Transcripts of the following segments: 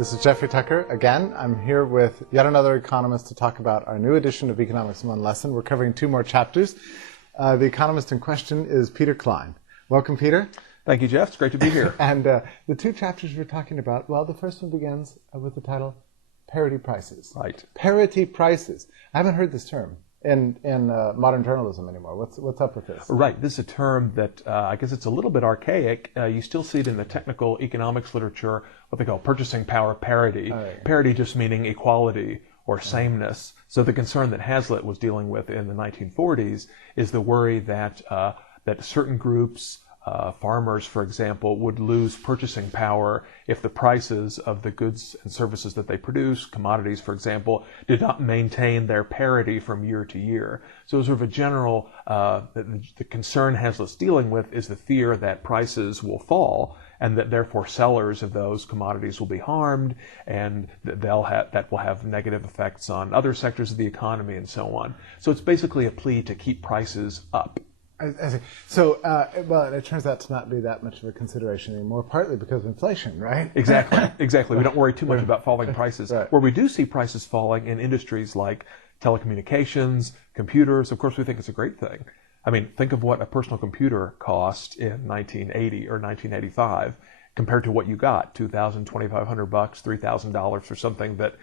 This is Jeffrey Tucker. Again, I'm here with yet another economist to talk about our new edition of Economics in One Lesson. We're covering 2 more chapters. The economist in question is Peter Klein. Welcome, Peter. Thank you, Jeff. It's great to be here. And the 2 chapters we're talking about, well, the first one begins with the title, Parity Prices. Right. Parity prices. I haven't heard this term in modern journalism anymore. What's up with this? Right. This is a term that I guess it's a little bit archaic. You still see it in the technical economics literature, what they call purchasing power parity. Right. Parity just meaning equality or sameness. So the concern that Hazlitt was dealing with in the 1940s is the worry that that certain groups, farmers, for example, would lose purchasing power if the prices of the goods and services that they produce, commodities, for example, did not maintain their parity from year to year. So sort of a general, the concern Hazlitt's dealing with is the fear that prices will fall and that therefore sellers of those commodities will be harmed and that that will have negative effects on other sectors of the economy and so on. So it's basically a plea to keep prices up. I see. So, well, it turns out to not be that much of a consideration anymore, partly because of inflation, right? Exactly. We don't worry too much about falling prices. Right. Where we do see prices falling in industries like telecommunications, computers, of course, we think it's a great thing. I mean, think of what a personal computer cost in 1980 or 1985 compared to what you got, $2,000, $2,500, $3,000 for something that,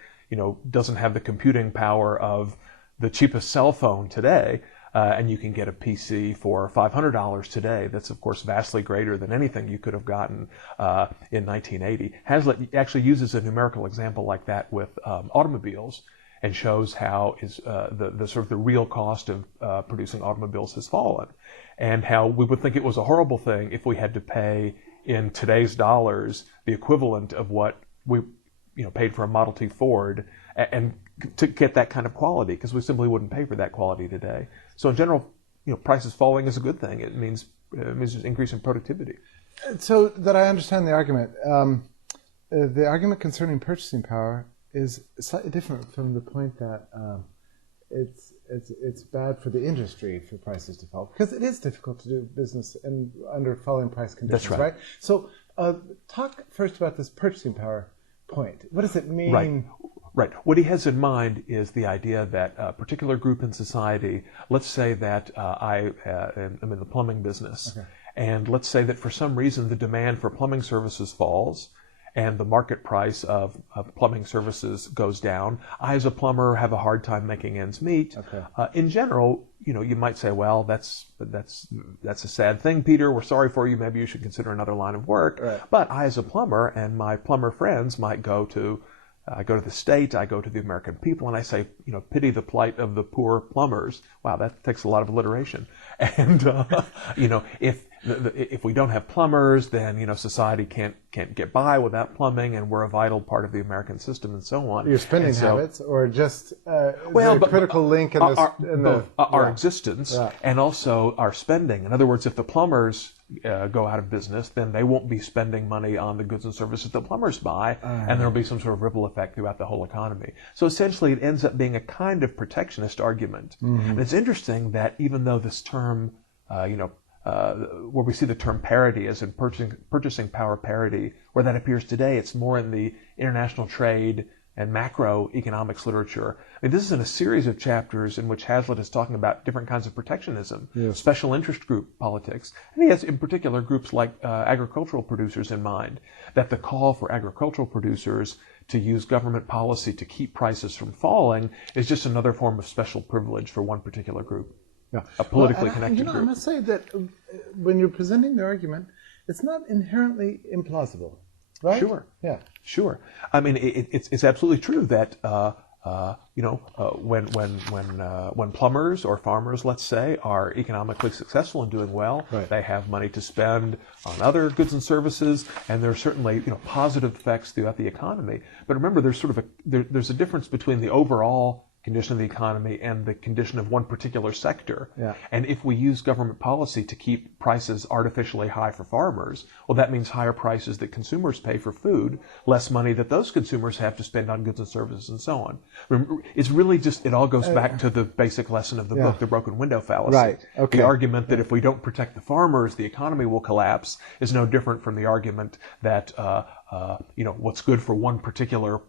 doesn't have the computing power of the cheapest cell phone today. And you can get a PC for $500 today. That's, of course, vastly greater than anything you could have gotten in 1980. Hazlitt actually uses a numerical example like that with automobiles and shows how the sort of the real cost of producing automobiles has fallen, and how we would think it was a horrible thing if we had to pay in today's dollars the equivalent of what we paid for a Model T Ford and to get that kind of quality, because we simply wouldn't pay for that quality today. So in general, prices falling is a good thing. It means there's an increase in productivity. So that I understand the argument concerning purchasing power is slightly different from the point that it's bad for the industry for prices to fall, because it is difficult to do business under falling price conditions. That's right. So talk first about this purchasing power point. What does it mean? Right. What he has in mind is the idea that a particular group in society, let's say that I'm in the plumbing business, okay, and let's say that for some reason the demand for plumbing services falls and the market price of plumbing services goes down. I, as a plumber, have a hard time making ends meet. Okay. In general, you might say, well, that's a sad thing, Peter. We're sorry for you. Maybe you should consider another line of work. Right. But I, as a plumber, and my plumber friends might go to the state, I go to the American people, and I say, pity the plight of the poor plumbers. Wow, that takes a lot of alliteration. And, if we don't have plumbers, then, society can't get by without plumbing, and we're a vital part of the American system and so on. Your spending habits, or just the critical link in our existence, yeah, and also our spending. In other words, if the plumbers go out of business, then they won't be spending money on the goods and services the plumbers buy, and there'll be some sort of ripple effect throughout the whole economy. So essentially, it ends up being a kind of protectionist argument. Mm-hmm. And it's interesting that even though this term, where we see the term parity as in purchasing power parity, where that appears today, it's more in the international trade and macroeconomics literature. I mean, this is in a series of chapters in which Hazlitt is talking about different kinds of protectionism, yes, special interest group politics, and he has in particular groups like agricultural producers in mind, that the call for agricultural producers to use government policy to keep prices from falling is just another form of special privilege for one particular group. Yeah. A politically connected group. I must say that when you're presenting the argument, it's not inherently implausible, right? Sure. Yeah. Sure. I mean, it's absolutely true that when plumbers or farmers, let's say, are economically successful and doing well, right, they have money to spend on other goods and services, and there are certainly positive effects throughout the economy. But remember, there's sort of there's a difference between the overall condition of the economy and the condition of one particular sector. Yeah. And if we use government policy to keep prices artificially high for farmers, well, that means higher prices that consumers pay for food, less money that those consumers have to spend on goods and services, and so on. Remember, it's really just, it all goes back to the basic lesson of the book, the broken window fallacy. Right. Okay. The argument that if we don't protect the farmers, the economy will collapse is no different from the argument that what's good for one particular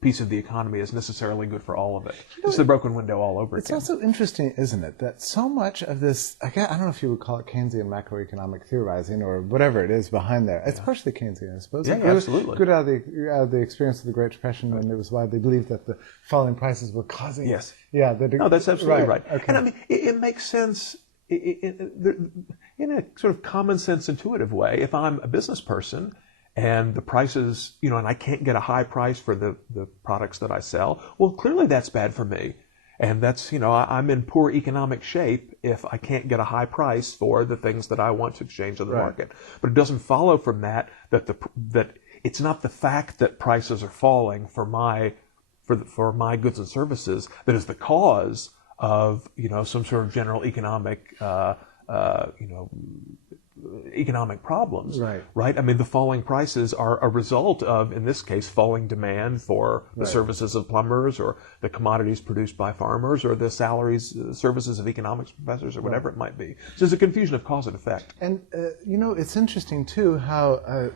piece of the economy is necessarily good for all of it. It's the broken window all over again. It's also interesting, isn't it, that so much of this, I don't know if you would call it Keynesian macroeconomic theorizing or whatever it is behind there. It's partially Keynesian, I suppose. Yeah, absolutely. Good out of the experience of the Great Depression when it was widely believed that the falling prices were causing... Yes. Yeah. No, that's absolutely right. Okay. And I mean, it makes sense in a sort of common sense, intuitive way. If I'm a business person and the prices, and I can't get a high price for the products that I sell, well, clearly that's bad for me. And that's, I'm in poor economic shape if I can't get a high price for the things that I want to exchange on the market. But it doesn't follow from that it's not the fact that prices are falling for my goods and services that is the cause of, some sort of general economic economic problems, right? I mean, the falling prices are a result of, in this case, falling demand for the services of plumbers or the commodities produced by farmers or the services of economics professors or whatever it might be. So there's a confusion of cause and effect. And, it's interesting, too, how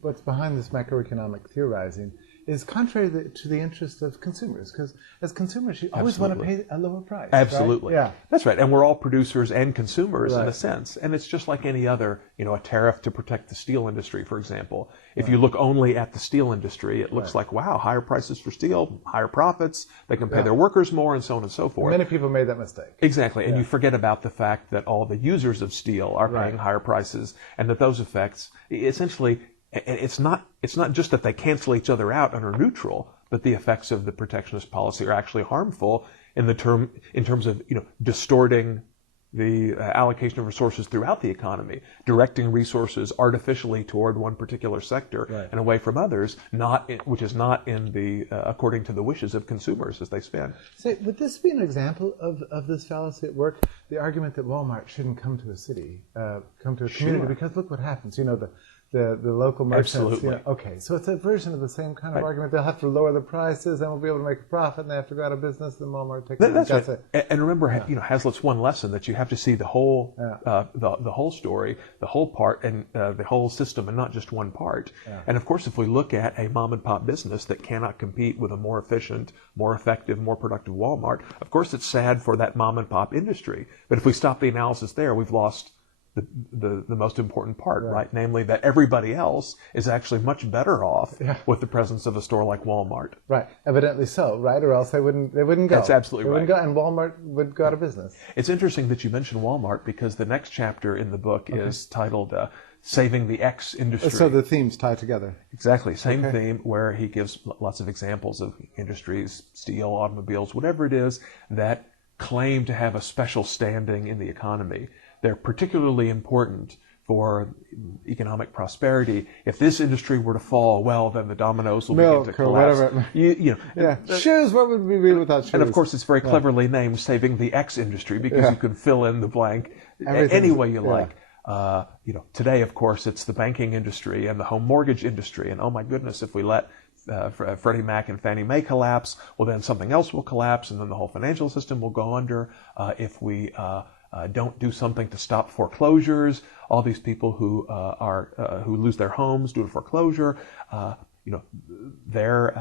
what's behind this macroeconomic theorizing is contrary to the interest of consumers, because as consumers, you always want to pay a lower price. Absolutely. Right? Yeah. That's right. And we're all producers and consumers in a sense. And it's just like any other, a tariff to protect the steel industry, for example. If you look only at the steel industry, it looks like, wow, higher prices for steel, higher profits, they can pay their workers more, and so on and so forth. Many people made that mistake. Exactly. And you forget about the fact that all the users of steel are paying higher prices, and that those effects, essentially, it's not just that they cancel each other out and are neutral, but the effects of the protectionist policy are actually harmful in terms of distorting the allocation of resources throughout the economy, directing resources artificially toward one particular sector and away from others, which is not in the according to the wishes of consumers as they spend. So would this be an example of this fallacy at work? The argument that Walmart shouldn't come to a city, come to a community, because look what happens. The local merchants. Absolutely. Okay, so it's a version of the same kind of argument. They'll have to lower the prices, and we'll be able to make a profit, and they have to go out of business. And Walmart takes That's right. And remember, Hazlitt's one lesson that you have to see the whole, the whole story, the whole part, and the whole system, and not just one part. And of course, if we look at a mom and pop business that cannot compete with a more efficient, more effective, more productive Walmart, of course, it's sad for that mom and pop industry. But if we stop the analysis there, we've lost the most important part, right? Namely that everybody else is actually much better off with the presence of a store like Walmart. Right, evidently so, right? Or else they wouldn't go. That's absolutely right. They wouldn't go, and Walmart would go out of business. It's interesting that you mentioned Walmart, because the next chapter in the book is titled Saving the X Industry. So the themes tie together. Exactly, same theme, where he gives lots of examples of industries, steel, automobiles, whatever it is, that claim to have a special standing in the economy. They're particularly important for economic prosperity. If this industry were to fall, well, then the dominoes will begin to collapse. Whatever. Shoes, what would we be without shoes? And of course, it's very cleverly named Saving the X Industry, because you can fill in the blank any way you like. Today, of course, it's the banking industry and the home mortgage industry. And oh my goodness, if we let Freddie Mac and Fannie Mae collapse, well, then something else will collapse, and then the whole financial system will go under. If we don't do something to stop foreclosures, all these people who who lose their homes due to foreclosure, their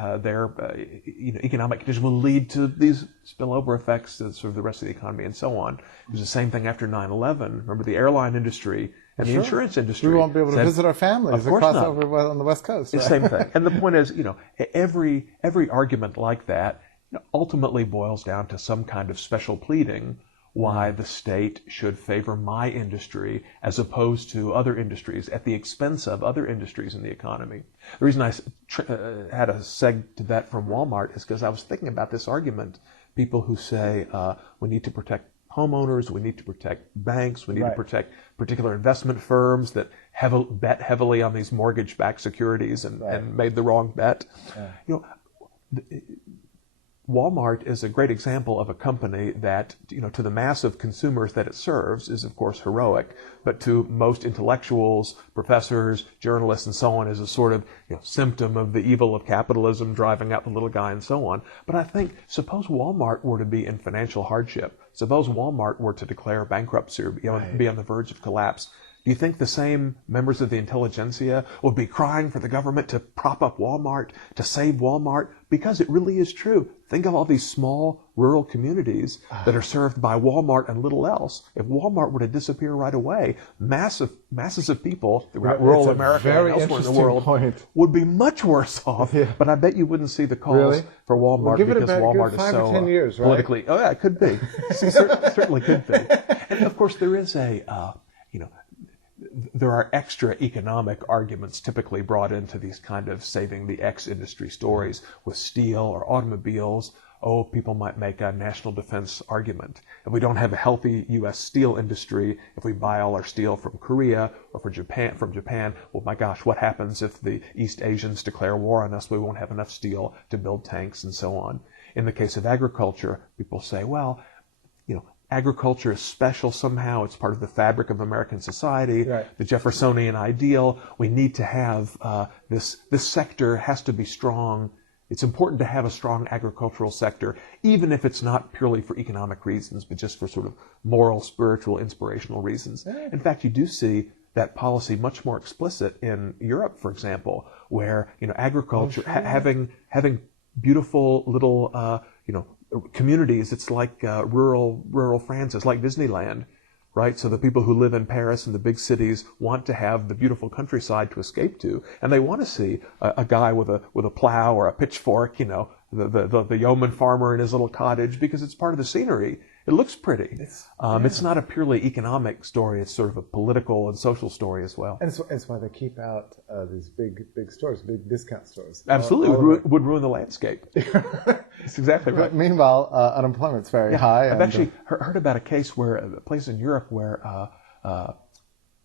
economic condition will lead to these spillover effects to sort of the rest of the economy and so on. It was the same thing after 9/11. Remember, the airline industry and the insurance industry. We won't be able to visit our families across over on the West Coast. It's the same thing. And the point is, every argument like that ultimately boils down to some kind of special pleading why the state should favor my industry as opposed to other industries at the expense of other industries in the economy. The reason I had a seg to that from Walmart is because I was thinking about this argument. People who say we need to protect homeowners, we need to protect banks, we need to protect particular investment firms that bet heavily on these mortgage-backed securities and made the wrong bet. Walmart is a great example of a company that, to the mass of consumers that it serves is, of course, heroic, but to most intellectuals, professors, journalists, and so on is a sort of symptom of the evil of capitalism driving out the little guy and so on. But I think, suppose Walmart were to be in financial hardship, suppose Walmart were to declare bankruptcy or be on the verge of collapse, Do you think the same members of the intelligentsia would be crying for the government to prop up Walmart, to save Walmart? Because it really is true. Think of all these small rural communities that are served by Walmart and little else. If Walmart were to disappear right away, masses of people throughout rural America and elsewhere in the world would be much worse off. Yeah. But I bet you wouldn't see the calls for Walmart because Walmart is so 5 or 10 years, right? politically. Oh yeah, it could be. Certainly could be. And of course, there is there are extra economic arguments typically brought into these kind of saving the X industry stories with steel or automobiles. Oh, people might make a national defense argument. If we don't have a healthy U.S. steel industry, if we buy all our steel from Korea or from Japan, well, my gosh, what happens if the East Asians declare war on us? We won't have enough steel to build tanks and so on. In the case of agriculture, people say, well, agriculture is special somehow. It's part of the fabric of American society, right. The Jeffersonian ideal. We need to have this sector has to be strong. It's important to have a strong agricultural sector, even if it's not purely for economic reasons, but just for sort of moral, spiritual, inspirational reasons. Yeah. In fact, you do see that policy much more explicit in Europe, for example, where agriculture having beautiful little communities. It's like rural France. It's like Disneyland, right? So the people who live in Paris and the big cities want to have the beautiful countryside to escape to, and they want to see a guy with a plow or a pitchfork, the yeoman farmer in his little cottage, because it's part of the scenery. It looks pretty. It's not a purely economic story. It's sort of a political and social story as well. And it's why they keep out these big stores, big discount stores. Absolutely. Would ruin the landscape. That's exactly right. Meanwhile, unemployment's very high. I've actually heard about a case where a place in Europe where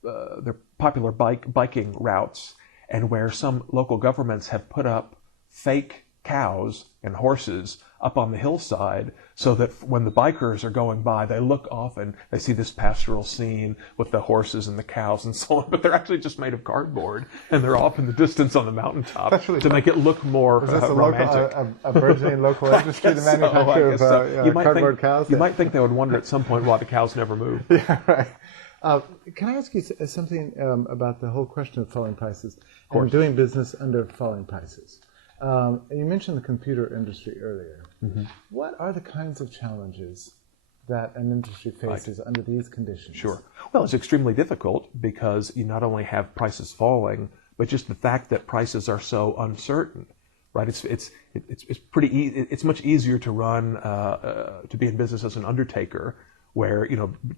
they're popular biking routes, and where some local governments have put up fake cows and horses up on the hillside, so that when the bikers are going by, they look off and they see this pastoral scene with the horses and the cows and so on, but they're actually just made of cardboard, and they're off in the distance on the mountaintop to make it look more romantic. A burgeoning local industry to manufacture cardboard cows? You might think they would wonder at some point why the cows never move. Yeah, right. Can I ask you something about the whole question of falling prices and doing business under falling prices? You mentioned the computer industry earlier. Mm-hmm. What are the kinds of challenges that an industry faces under these conditions? Sure. Well, it's extremely difficult because you not only have prices falling, but just the fact that prices are so uncertain, right? It's pretty it's much easier to run to be in business as an undertaker, where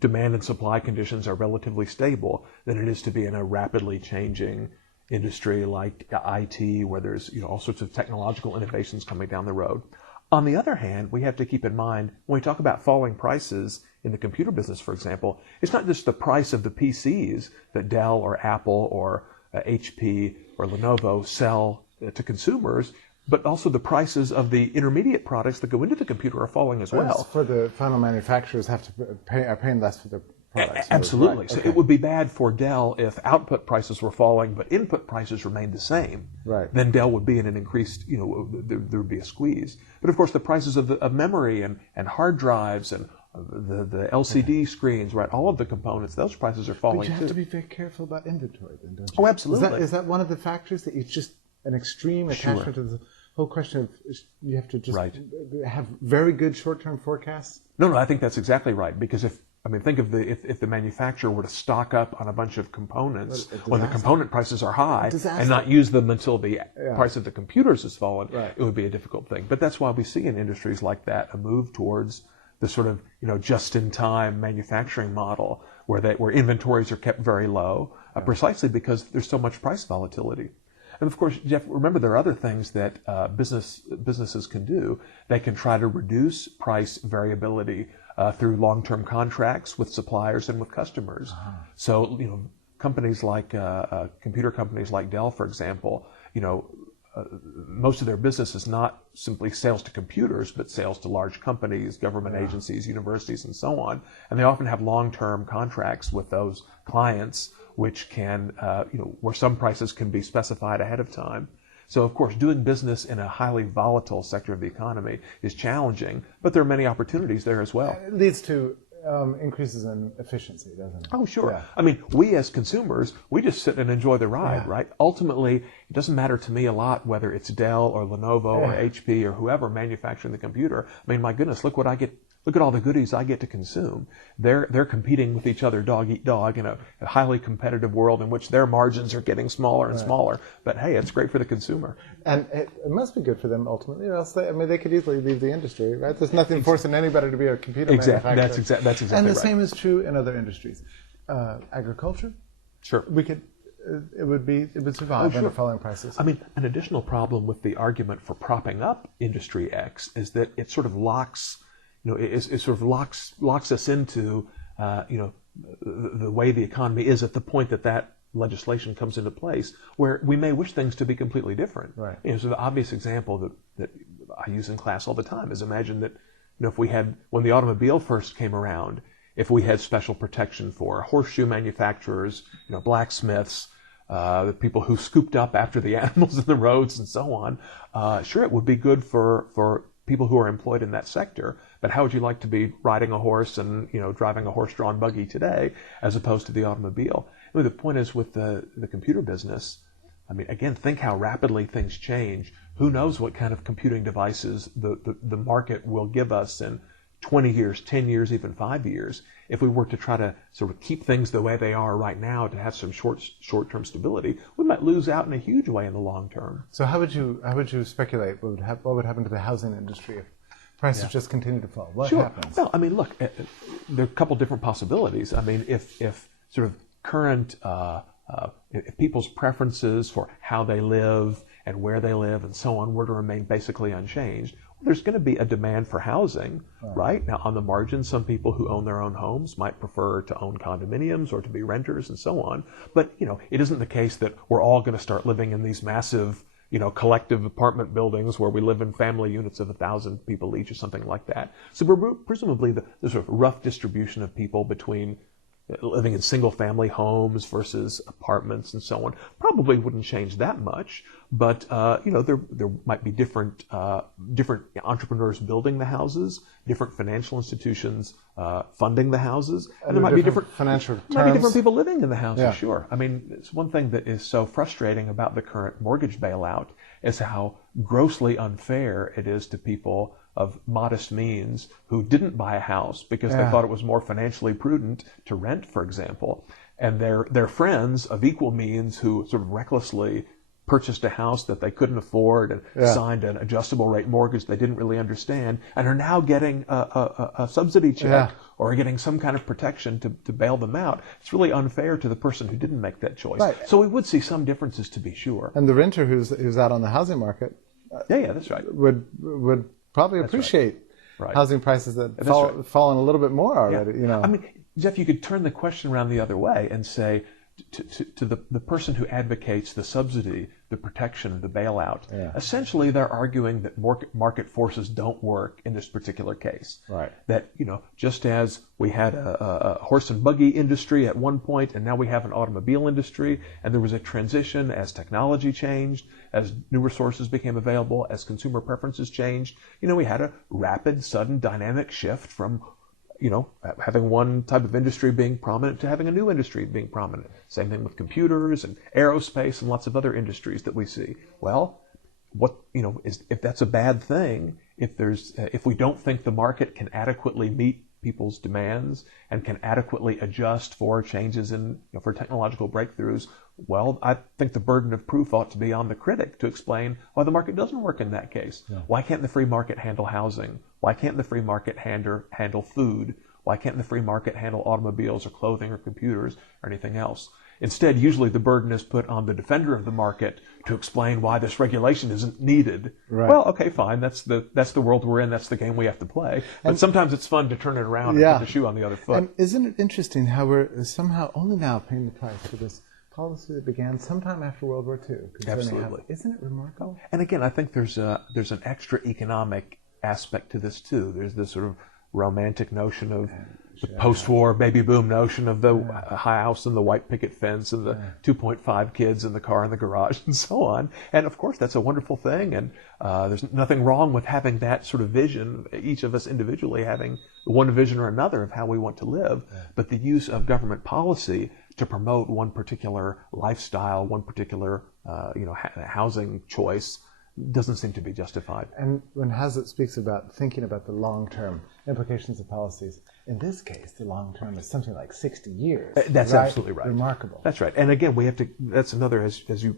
demand and supply conditions are relatively stable, than it is to be in a rapidly changing industry like IT, where there's all sorts of technological innovations coming down the road. On the other hand, we have to keep in mind, when we talk about falling prices in the computer business, for example, it's not just the price of the PCs that Dell or Apple or HP or Lenovo sell to consumers, but also the prices of the intermediate products that go into the computer are falling as well. For the final manufacturers are paying less for their products. Absolutely. Right. So it would be bad for Dell if output prices were falling, but input prices remained the same. Right. Then Dell would be in an increased, there would be a squeeze. But of course, the prices of memory and hard drives and the LCD screens, right, all of the components, those prices are falling too. But you have to be very careful about inventory then, don't you? Oh, absolutely. Is that one of the factors, that it's just an extreme attachment to the whole question of you have to just have very good short-term forecasts? No, I think that's exactly right, because if the manufacturer were to stock up on a bunch of components when the component prices are high and not use them until the price of the computers has fallen, it would be a difficult thing. But that's why we see in industries like that a move towards the sort of just-in-time manufacturing model where inventories are kept very low, precisely because there's so much price volatility. And of course, Jeff, remember there are other things that businesses can do. They can try to reduce price variability through long-term contracts with suppliers and with customers. Uh-huh. So, companies like computer companies like Dell, for example, most of their business is not simply sales to computers, but sales to large companies, government agencies, universities, and so on. And they often have long-term contracts with those clients, which can, where some prices can be specified ahead of time. So, of course, doing business in a highly volatile sector of the economy is challenging, but there are many opportunities there as well. It leads to increases in efficiency, doesn't it? Oh, sure. Yeah. I mean, we as consumers, we just sit and enjoy the ride, Yeah. right? Ultimately, it doesn't matter to me a lot whether it's Dell or Lenovo or HP or whoever manufacturing the computer. I mean, my goodness, look what I get. Look at all the goodies I get to consume. They're competing with each other, dog eat dog, in a highly competitive world in which their margins are getting smaller and smaller. But hey, it's great for the consumer. And it must be good for them ultimately, or else they could easily leave the industry, right? There's nothing forcing anybody to be a computer manufacturer. That's exactly And the right. same is true in other industries. Agriculture, Sure. it would survive under falling prices. I mean, an additional problem with the argument for propping up Industry X is that it sort of locks, it sort of locks us into, the way the economy is at the point that legislation comes into place, where we may wish things to be completely different. Right. So the obvious example that I use in class all the time is imagine that, if we had, when the automobile first came around, if we had special protection for horseshoe manufacturers, blacksmiths, the people who scooped up after the animals in the roads and so on, sure, it would be good for people who are employed in that sector. But how would you like to be riding a horse and driving a horse-drawn buggy today, as opposed to the automobile? I mean, the point is with the computer business. I mean, again, think how rapidly things change. Who knows what kind of computing devices the market will give us in 20 years, 10 years, even 5 years, if we were to try to sort of keep things the way they are right now to have some short-term stability. We might lose out in a huge way in the long term. So how would you speculate what would happen to the housing industry if prices just continue to fall? What happens? Well, I mean, look, there are a couple different possibilities. I mean, if sort of current if people's preferences for how they live and where they live and so on were to remain basically unchanged, there's going to be a demand for housing, right? Now, on the margin, some people who own their own homes might prefer to own condominiums or to be renters and so on. But, it isn't the case that we're all going to start living in these massive, collective apartment buildings where we live in family units of 1,000 people each or something like that. So presumably the sort of rough distribution of people between living in single-family homes versus apartments and so on probably wouldn't change that much. But there might be different entrepreneurs building the houses, different financial institutions funding the houses, and there might be different financial terms. Might be different people living in the houses. Yeah. Sure. I mean, it's one thing that is so frustrating about the current mortgage bailout is how grossly unfair it is to people of modest means who didn't buy a house because they thought it was more financially prudent to rent, for example, and their friends of equal means who sort of recklessly purchased a house that they couldn't afford and signed an adjustable rate mortgage they didn't really understand and are now getting a subsidy check or getting some kind of protection to bail them out. It's really unfair to the person who didn't make that choice. Right. So we would see some differences, to be sure. And the renter who's out on the housing market that's right. would probably appreciate housing prices that fallen a little bit more already. I mean, Jeff, you could turn the question around the other way and say to the person who advocates the subsidy, the protection, the bailout, essentially they're arguing that market forces don't work in this particular case. Right. That, just as we had a horse and buggy industry at one point and now we have an automobile industry, and there was a transition as technology changed, as new resources became available, as consumer preferences changed, we had a rapid, sudden, dynamic shift from having one type of industry being prominent to having a new industry being prominent. Same thing with computers and aerospace and lots of other industries that we see. Well, if that's a bad thing, if we don't think the market can adequately meet people's demands and can adequately adjust for changes for technological breakthroughs, well, I think the burden of proof ought to be on the critic to explain why the market doesn't work in that case. Yeah. Why can't the free market handle housing? Why can't the free market handle food? Why can't the free market handle automobiles or clothing or computers or anything else? Instead, usually the burden is put on the defender of the market to explain why this regulation isn't needed. Right. Well, okay, fine. That's the world we're in. That's the game we have to play. But sometimes it's fun to turn it around and put the shoe on the other foot. And isn't it interesting how we're somehow only now paying the price for this policy that began sometime after World War II? Absolutely. Isn't it remarkable? And again, I think there's an extra economic aspect to this too. There's this sort of romantic notion of post-war baby boom notion of the house and the white picket fence and the 2.5 kids in the car in the garage and so on. And of course, that's a wonderful thing. And there's nothing wrong with having that sort of vision, each of us individually having one vision or another of how we want to live. But the use of government policy to promote one particular lifestyle, one particular housing choice doesn't seem to be justified. And when Hazlitt speaks about thinking about the long-term implications of policies, in this case, the long term is something like 60 years. That's right? Absolutely right. Remarkable. That's right. And again, we have to. That's another. As you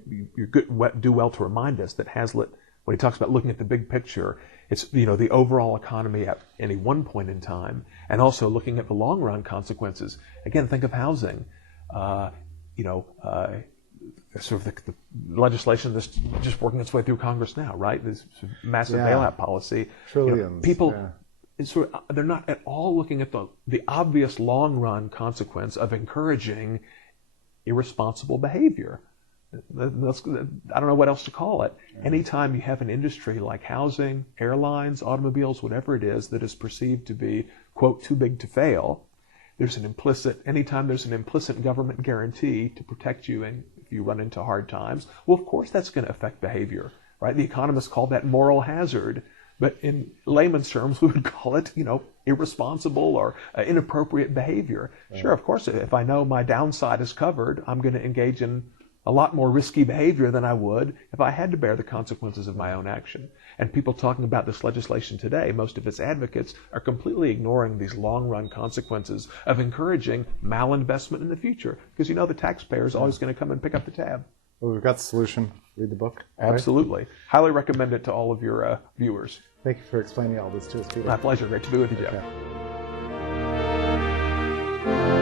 do well to remind us that Hazlitt, when he talks about looking at the big picture, it's the overall economy at any one point in time, and also looking at the long run consequences. Again, think of housing. Sort of the legislation that's just working its way through Congress now, right? This massive bailout policy. Trillions. People, they're not at all looking at the obvious long-run consequence of encouraging irresponsible behavior. I don't know what else to call it. Anytime you have an industry like housing, airlines, automobiles, whatever it is that is perceived to be, quote, too big to fail, anytime there's an implicit government guarantee to protect you and if you run into hard times, well, of course that's going to affect behavior, right? The economists call that moral hazard, but in layman's terms, we would call it, irresponsible or inappropriate behavior. Sure, of course, if I know my downside is covered, I'm going to engage in a lot more risky behavior than I would if I had to bear the consequences of my own action. And people talking about this legislation today, most of its advocates are completely ignoring these long-run consequences of encouraging malinvestment in the future. Because the taxpayer is always going to come and pick up the tab. Well, we've got the solution. Read the book. Absolutely. Right? Highly recommend it to all of your viewers. Thank you for explaining all this to us, Peter. My pleasure. Great to be with you, Jeff. Okay.